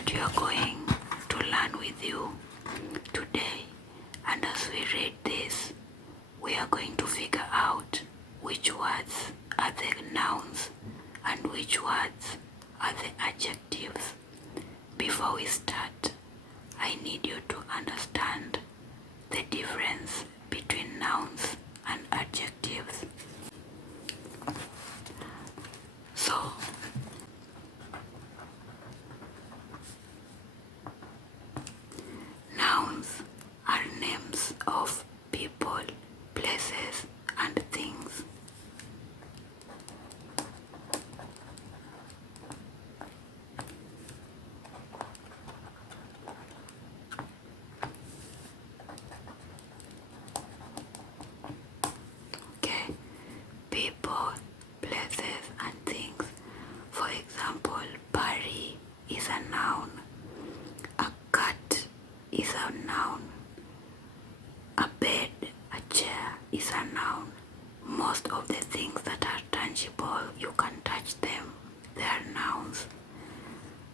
that we are going to learn with you today. And as we read this, we are going to figure out which words are the nouns and which words are the adjectives. Before we start, I need you to understand the difference between nouns and adjectives. So, nouns are names of people, places, and things. Okay, people, places, and things. For example, Barry is a noun. A cat is a noun. A bed, a chair is a noun. Most of the things that are tangible, you can touch them. They are nouns.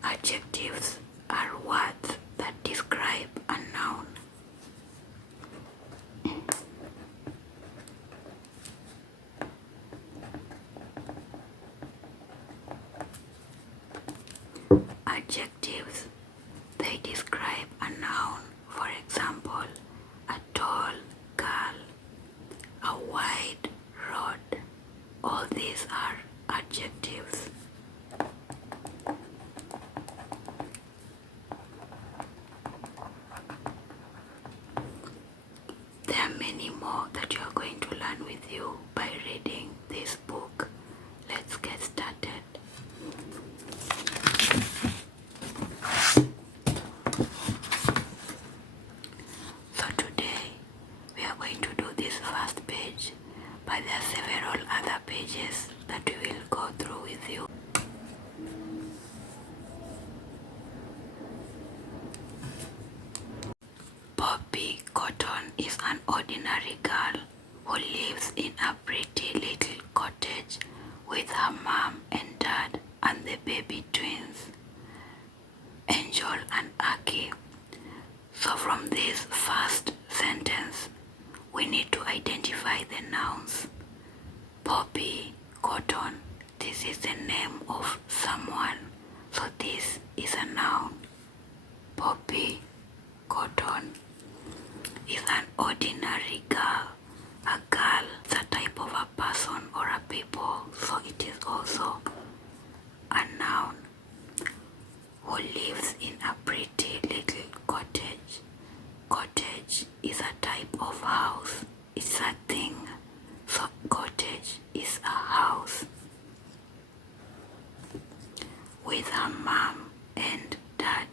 Adjectives are words that describe a noun. Adjectives, they describe a noun. For example, a tall girl, a wide road. All these are adjectives. There are many more that you are going to learn with you by reading this book. Let's get started. So today we are going to do this first page, but there are several other pages that we will go through with you. Poppy Cotton is an ordinary girl who lives in a pretty little cottage with her mom and dad and the baby twins, Angel and Aki. So from this first sentence, we need to identify the nouns. Poppy Cotton, this is the name of someone. So this is a noun. Poppy Cotton is an ordinary girl. A girl is a type of a person or a people, so it is also a noun. Who lives in a pretty little cottage. Cottage is a type of house. It's a thing. So cottage is a house. With her mom and dad.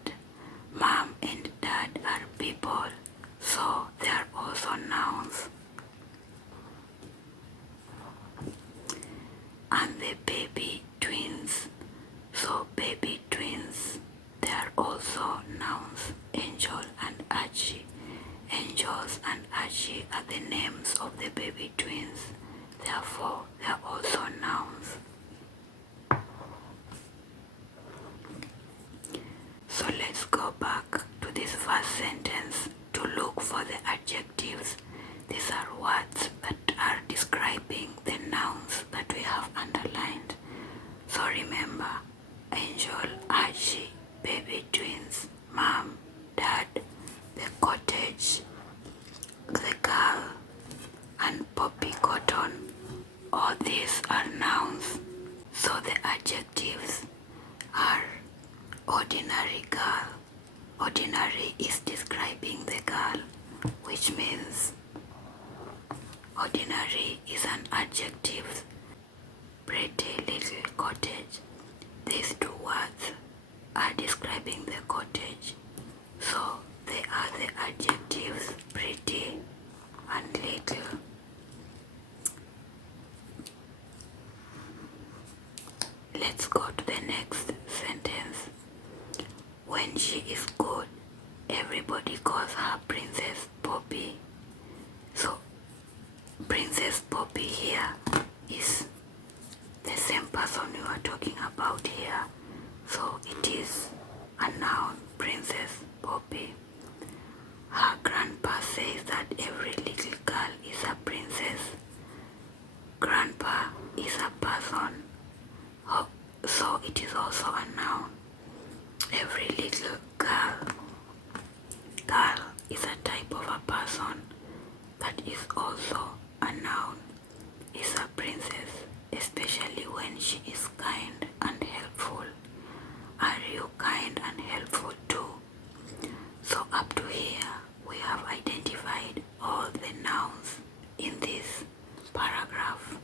Mom and dad are people, so they are also nouns. And the baby twins. So baby twins, they are also nouns. Angel and Archie. Angels and Archie are the names of the baby twins. Therefore, they are also nouns. So let's go back to this first sentence to look for the adjectives. These are words that are describing the nouns that we have underlined. So remember, Angel, Archie, baby twins, mom, dad, the cottage, the girl, and Poppy Cotton. All these are nouns. So the adjectives are ordinary girl. Ordinary is describing the girl, which means ordinary is an adjective. Pretty little cottage. These two words are describing the cottage. So they are the adjectives pretty and little. Let's go to the next sentence. When she is good, everybody calls her Princess Poppy. So Princess Poppy here is the same person we are talking about here. So it is A noun, Princess Poppy. Her grandpa says that every little girl is a princess. Grandpa is a person, so it is also a noun. Every little girl is a type of a person that is also a noun. Is a princess, especially when she is kind and helpful. Are you kind and helpful too? So up to here, we have identified all the nouns in this paragraph.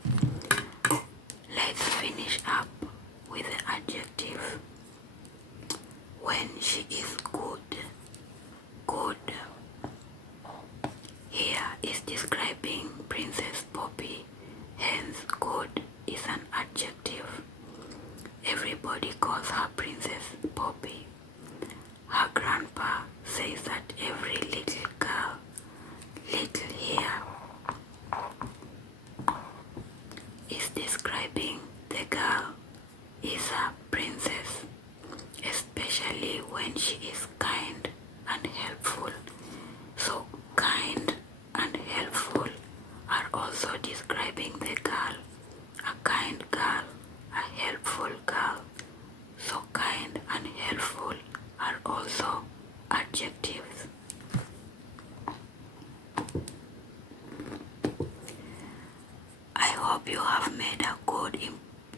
Let's finish up with the adjective. When she is good. Good here is describing Princess Poppy, hence good is an adjective. Everybody calls her Princess Poppy. Her grandpa says that every little girl, little here, is describing the girl is a princess, especially when she is kind and helpful. So kind and helpful are also describing the girl. A kind girl, a helpful girl. So kind and helpful are also adjectives. I hope you have made a good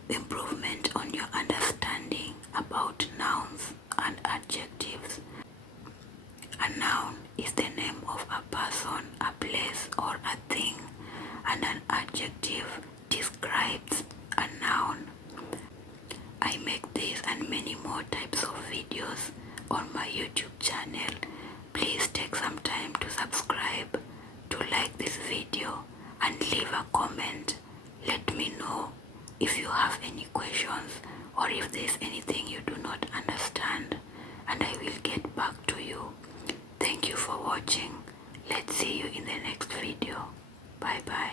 improvement on your understanding about nouns and adjectives. A noun is the name of a person, a place, or a thing, and an adjective describes a noun. I make this and many more types of videos on my YouTube channel. Please take some time to subscribe, to like this video, and leave a comment. Let me know if you have any questions or if there is anything you do not understand, and I will get back to you. Thank you for watching. Let's see you in the next video. Bye bye.